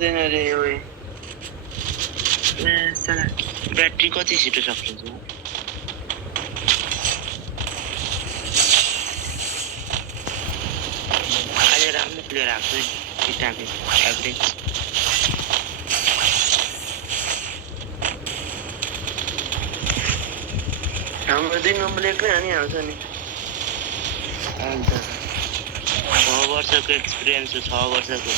सक्दैन रे ओए साला ब्याट्री कति छिटो सक्छ आज राम्रो प्लेयर आएको ठिकठाकै एभरेज हाम्रो 2 नम्बर एक्लै हानिहाल्छ नि अन्त 6 वर्षको एक्सपिरियन्स 6 वर्षको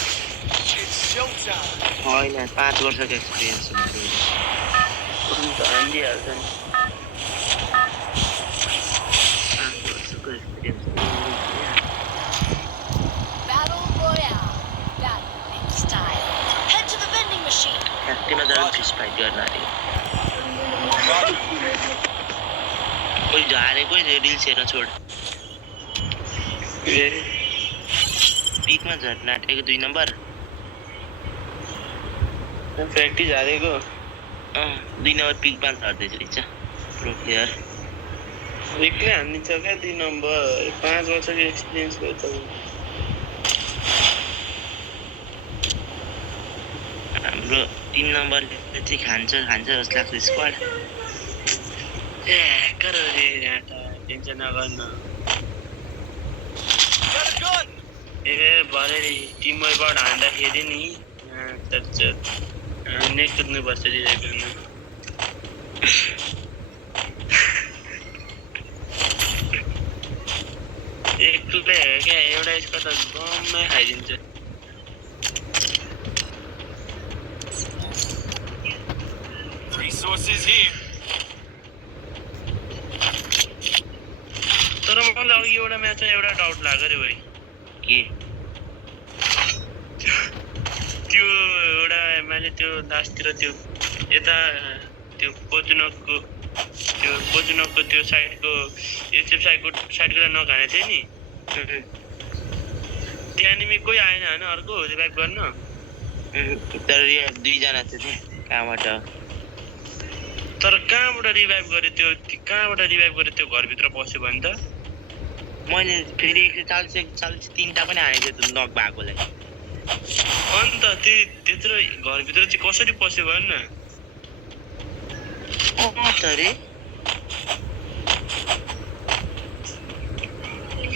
होइन 5 वर्षको एक्सपिरियन्स अन्त हानिहाल्छ नि 5 वर्षको एक्सपिरियन्स फ्याक्ट्रीमा जानु फिस फाइट गर्न अरे कोही झारेको रिल्स हेर्न छोड पिकमा झर्न आँटेको 2 नम्बर फ्याक्ट्री झारेको 2 नम्बर पिकमा झर्दैछ रहेछ प्रो प्लेयर एक्लै हानिन्छ क्या 2 नम्बर 5 वर्षको एक्सपिरियन्स भयो त हाम्रो 3 नम्बरले चाहिँ खान्छ जस्तो लाग्छ स्क्वाड करो रे यहाँ त टेन्सन नगर्नु भरे टिमबाट हान्दाखेरि नि नै कुद्नुपर्छ रिभाइभ गर्नु एक्लै हो क्या एउटा यसको त गममै खाइदिन्छ तर मलाई अघि एउटा म्याचमा एउटा डाउट लाग्यो रे भाइ के त्यो एउटा मैले त्यो लास्टतिर त्यो यता त्यो पोजुनकको त्यो साइडको एचएफ साइडको नखाने थियो नि त्यहाँनिर कोही आएन होइन अर्को रिभाइभ गर्न तर 2 जना थियो कहाँबाट तर कहाँबाट रिभाइभ गरे त्यो घरभित्र पस्यो भने त मैले फेरि 140 3टा पनि हानेको थियो नक भएकोलाई अन्त त्यत्रो घरभित्र चाहिँ कसरी पस्यो भन् न अरे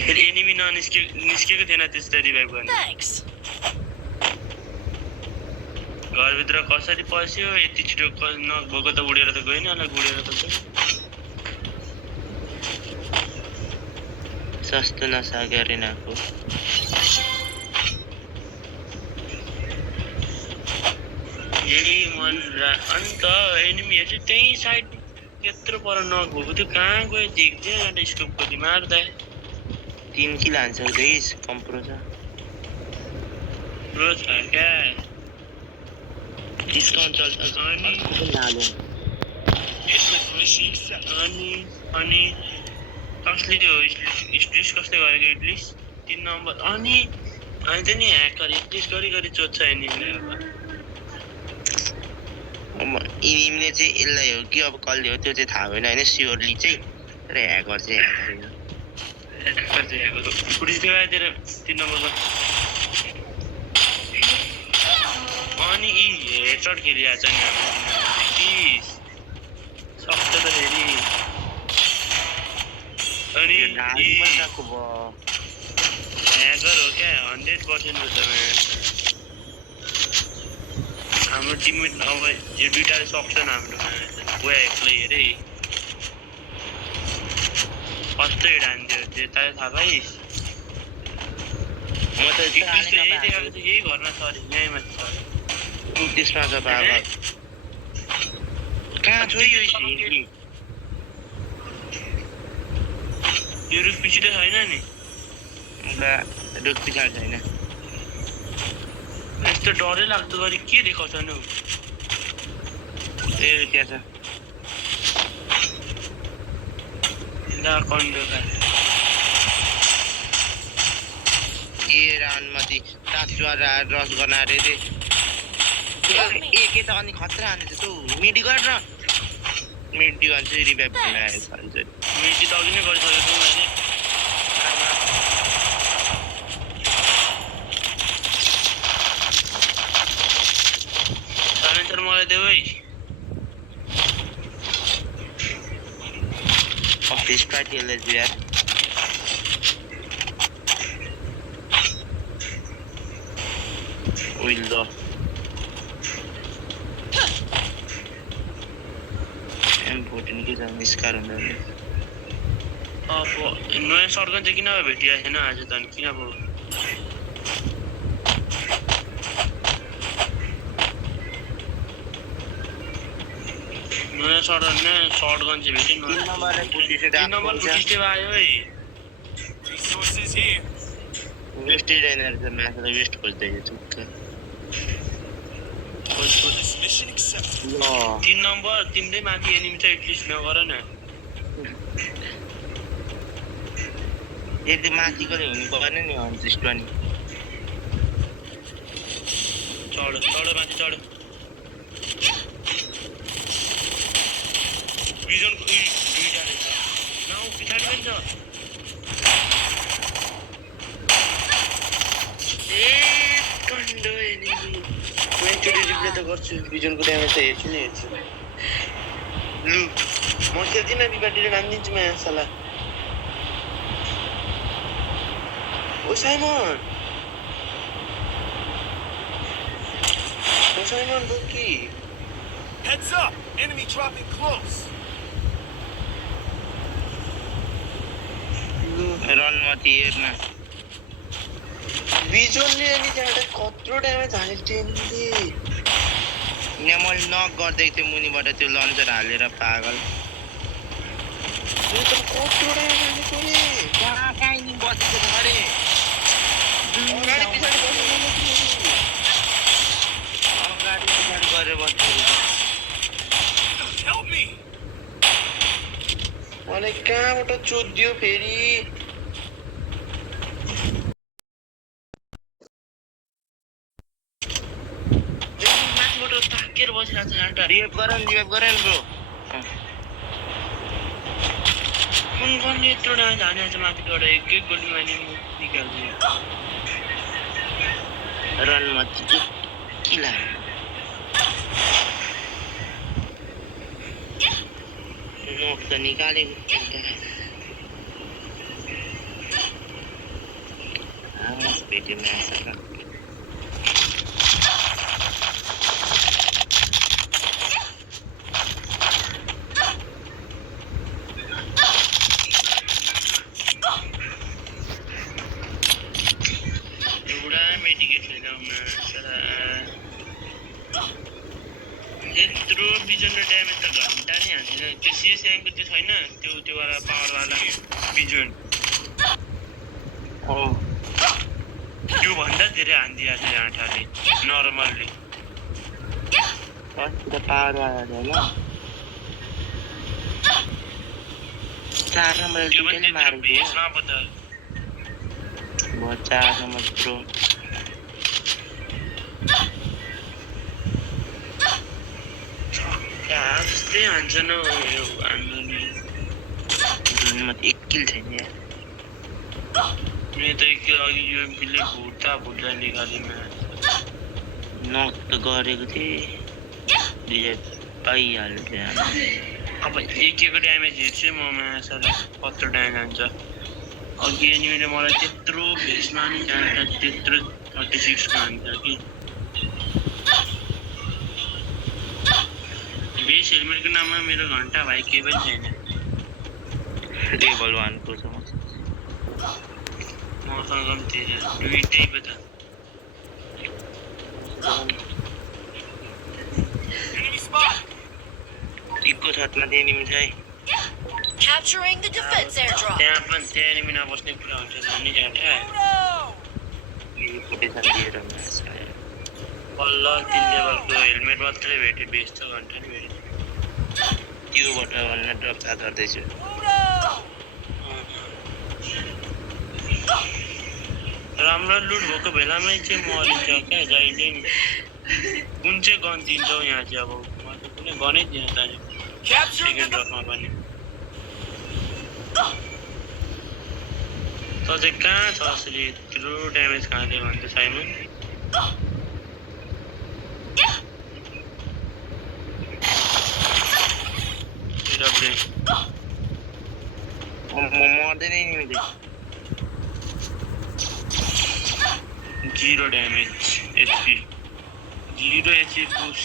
फेरि एनिमी निस्केको थिएन त्यस्तो रिभाइभ गर्न घरभित्र कसरी पस्यो यति छिटो नभएको त उडेर त गएन होला गुडेर त सस्तो नसा गरेनको अन्त एनिमीहरू चाहिँ त्यही साइड त्यत्रो पर नभएको थियो कहाँ गयो देख्दैन स्कोपको दि मार्दा 3 किल हान्छ गइस कम्प्रो छ प्रो छ क्या डिस्काउन्ट चल्छ अनि कसले त्यो इस्ट्रिस कसले गरेको इड्लिस 3 नम्बर अनि त नि ह्याकर इड्लिस गरी चोच्छ एनिमीले इनिमीले चाहिँ यसलाई हो कि अब कसले हो त्यो चाहिँ थाहा भएन होइन स्योरली चाहिँ तर ह्याकर चाहिँ पुलिस देखाइदिएर 3 नम्बरमा अनि हेडसट खेलिरहेछ नि सक्छ त फेरि अनि ह्याकर हो क्या 100% हो त हाम्रो टिममेट अब यो 2टाले सक्छ न हाम्रो गयो एक्लै हेरे कस्तो हेड हान्थ्यो त्यो त थाहा पाइस् म त यही घरमा सरी यहीँ माथि सरी त्यसमा छ बाबा कहाँ छ यो रुख पछि त छैन नि रुख पछाडि छैन यस्तो डरै लाग्दो गरी के देखाउँछ नि त्यहाँ छ राउन्डमाथि 7 रस गर्न अरे के त अनि खतरा हान्दैछ तँ मिडी गर न मिडी भन्छ रिभाइभ भइरहेको भन्छ मिडी त अघि नै गरिसकेको मैले लगाइदेऊ है This party is there. Will do. Important के जान इस कारण में. अब नयाँ सर्कन चाहिँ किन भेटिएको छैन आज त अनि किन अब नयाँ सर्टगन चाहिँ भेटेँ तीन नम्बर पुटिसे आयो है Resources here. वेस्ट लाइनर से मैं तो वेस्ट कर देगा चुका. This mission accepted. Low. 3 number तिमीले माथि एनिमी चाहिँ एटलिस्ट नगर न ये तो माथि को नहीं उनको करने नहीं हम जिस्टवानी. चढ माथि चढ भिजन दुईटा रहेछ नाउ पछाडि पनि छ ए कन्डो एनिमी म एकचोटि रिप्ले त गर्छु भिजनको ड्यामेज त हेर्छु नि हेर्छु लु म खेल्दिनँ रिपाटीले नानिदिन्छु म यहाँ साला ओ साइमन बोकी Heads up! Enemy dropping close. Run मत ये ना. भिजनले अनि त्यहाँबाट कत्रो ड्यामेज हाल्यो टेनले यहाँ मैले नक गर्दै थिएँ मुनिबाट त्यो लन्चर हालेर पागल. यो त कत्रो ड्यामेज हालेको रे कहाँ कहाँ नि बसेको छ अरे. अगाडि पछाडि बस्नु अगाडि पछाडि गरेर बसेको. Help me! मलाई कहाँबाट चोदियो फेरि माथिबाट ताकेर बसिरहेको छ यहाँ रिवाइभ गर नि ब्रो. कुन कुनले यत्रो ड्यामेज हानेको छ माथिबाट एक गोलीमा नि निकाल्छु रन मत किला. नोक त निकालेको. भेट्यो म्याच. एउटा मेडिकेट लिएर आउन यत्रो बिजन र ड्यामेज त घन्टा नै हाल्दैन त्यो सिएसएमको त्यो छैन त्योवाला पावरवाला बिजन त्योभन्दा धेरै हानिदिएको छ आँटाले नर्मलले पावरवाला होइन. 4 नम्बर त्यो पनि दुईले मारेको भेजमा अब त म 4 नम्बर प्रो. जस्तै हान्छ न यो हान्नु नि म त 1 किल छैन यार. मैले त अघि युएमपीले भुट्दा निकालेँ नक त गरेको थिएँ. पाइहाल्यो त्यहाँ. अब एकको ड्यामेज हेर्छु म माछालाई कत्रो ड्यामेज हान्छ अघि एनिमीले मलाई त्यत्रो भेसमा नि जान्छ त्यत्रो 36 को हान्छ कि बेस हेलमेटको नाममा मेरो घन्टा भाइ केही पनि छैन लेभल 1 को छ मसँग पनि थियो दुईटै पो त Enemy spot! इको छतमा चाहिँ एनिमी चाहिँ. Capturing the defense airdrop. त्यहाँ एनिमी नबस्ने कुरा हुन्छ नि जाँटा यो कोटेसन दिएर म्याच आयो. बल्ल 3 लेभलको हेलमेट मात्रै भेटे बेस त घन्टा नि भेटे त्योबाट भन्न ड्रप गर्दैछु. राम्रो लुट भएको बेलामै चाहिँ मरिन्छ क्या जहिले कुन चाहिँ गन दिन्छौ यहाँ चाहिँ अब म त कुनै गनै दिन त सेकेन्ड ड्रपमा पनि त चाहिँ कहाँ छ असली यत्रो ड्यामेज खाँदै भन्छ साइमन चाहिँ मर्दैन नि 0 ड्यामेज एचपी 0 एचपी पुस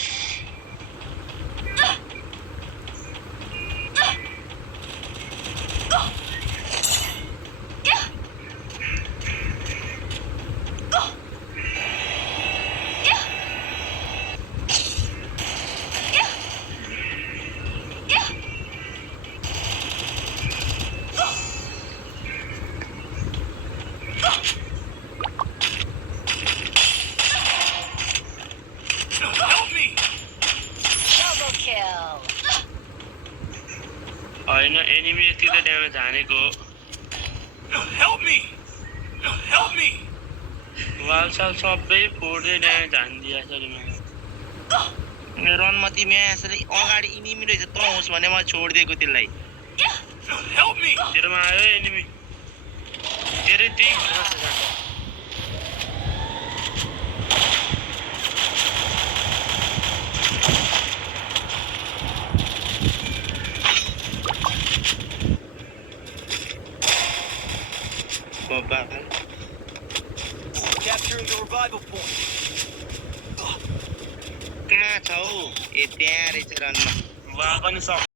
Help me! Double kill. होइन एनिमी यति त ड्यामेज हानेको Help me! Help me! वालसाल सबै फोड्दै ड्यामेज हानिदिएको छ मलाई रनमा तिमी यसरी अगाडि इनिमी रहेछ त होस् भने म छोडिदिएको त्यसलाई Help me! तेरोमा आयो एनिमी तेरै त्यही भित्र छ जान्छ बाबा Capturing the revival point. कहाँ छ हौ ए त्यहाँ रहेछ रनमा वा पनि सक्छ